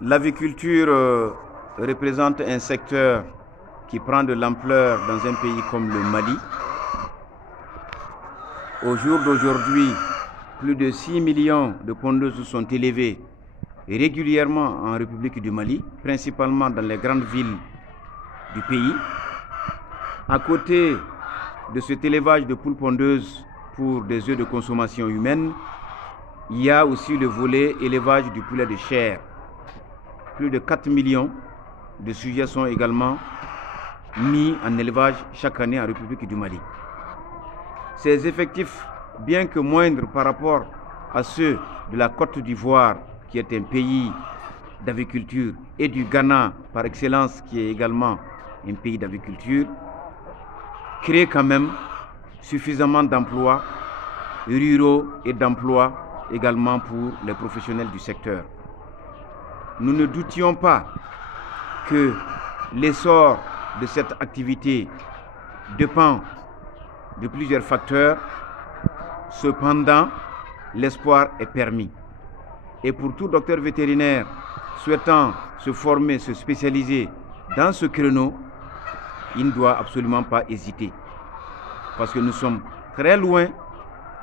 L'aviculture représente un secteur qui prend de l'ampleur dans un pays comme le Mali. Au jour d'aujourd'hui, plus de 6 millions de pondeuses sont élevées régulièrement en République du Mali, principalement dans les grandes villes du pays. À côté de cet élevage de poules pondeuses pour des œufs de consommation humaine, il y a aussi le volet élevage du poulet de chair. Plus de 4 millions de sujets sont également mis en élevage chaque année en République du Mali. Ces effectifs, bien que moindres par rapport à ceux de la Côte d'Ivoire, qui est un pays d'aviculture, et du Ghana par excellence, qui est également un pays d'aviculture, créent quand même suffisamment d'emplois ruraux et d'emplois également pour les professionnels du secteur. Nous ne doutions pas que l'essor de cette activité dépend de plusieurs facteurs. Cependant, l'espoir est permis. Et pour tout docteur vétérinaire souhaitant se former, se spécialiser dans ce créneau, il ne doit absolument pas hésiter. Parce que nous sommes très loin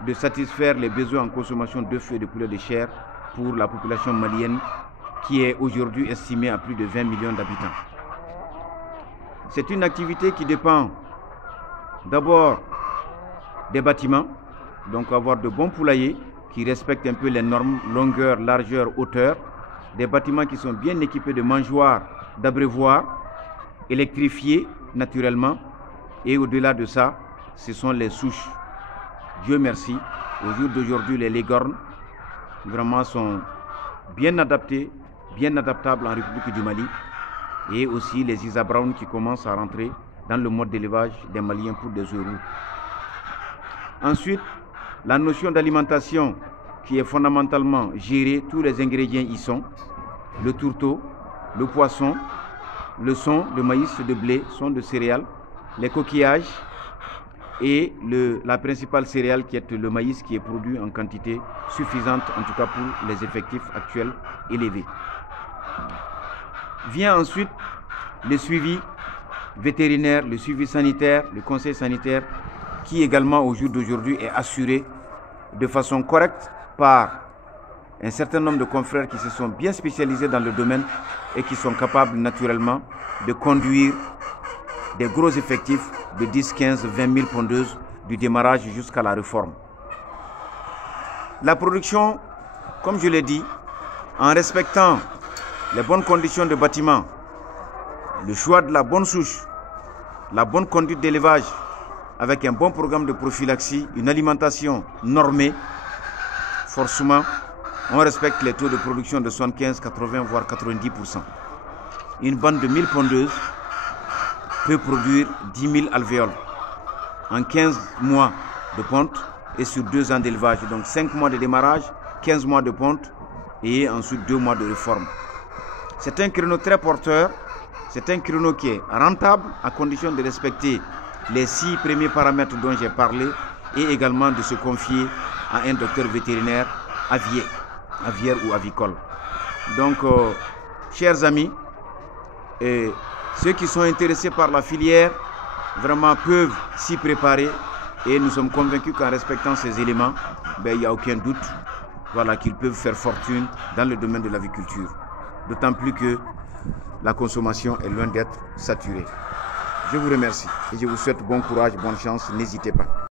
de satisfaire les besoins en consommation d'œufs et de poulet de chair pour la population malienne qui est aujourd'hui estimée à plus de 20 millions d'habitants. C'est une activité qui dépend d'abord des bâtiments, donc avoir de bons poulaillers qui respectent un peu les normes longueur, largeur, hauteur, des bâtiments qui sont bien équipés de mangeoires, d'abreuvoirs, électrifiés naturellement, et au-delà de ça, ce sont les souches. Dieu merci, au jour d'aujourd'hui, les Leghorn vraiment sont bien adaptés, bien adaptables en République du Mali, et aussi les Isa Brown qui commencent à rentrer dans le mode d'élevage des Maliens pour des œufs roux. Ensuite, la notion d'alimentation qui est fondamentalement gérée, tous les ingrédients y sont, le tourteau, le poisson, le son de maïs, de blé, son de céréales, les coquillages et la principale céréale qui est le maïs qui est produit en quantité suffisante, en tout cas pour les effectifs actuels élevés. Vient ensuite le suivi vétérinaire, le suivi sanitaire, le conseil sanitaire qui également au jour d'aujourd'hui est assuré de façon correcte par un certain nombre de confrères qui se sont bien spécialisés dans le domaine et qui sont capables naturellement de conduire des gros effectifs de 10, 15, 20 000 pondeuses du démarrage jusqu'à la réforme. La production, comme je l'ai dit, en respectant les bonnes conditions de bâtiment, le choix de la bonne souche, la bonne conduite d'élevage, avec un bon programme de prophylaxie, une alimentation normée, forcément, on respecte les taux de production de 75, 80, voire 90%. Une bande de 1000 pondeuses peut produire 10 000 alvéoles en 15 mois de ponte et sur 2 ans d'élevage. Donc 5 mois de démarrage, 15 mois de ponte et ensuite 2 mois de réforme. C'est un créneau très porteur, c'est un créneau qui est rentable à condition de respecter les 6 premiers paramètres dont j'ai parlé et également de se confier à un docteur vétérinaire aviaire ou avicole. Donc, chers amis, ceux qui sont intéressés par la filière vraiment peuvent s'y préparer et nous sommes convaincus qu'en respectant ces éléments, il n'y a aucun doute qu'ils peuvent faire fortune dans le domaine de l'aviculture. D'autant plus que la consommation est loin d'être saturée. Je vous remercie et je vous souhaite bon courage, bonne chance, n'hésitez pas.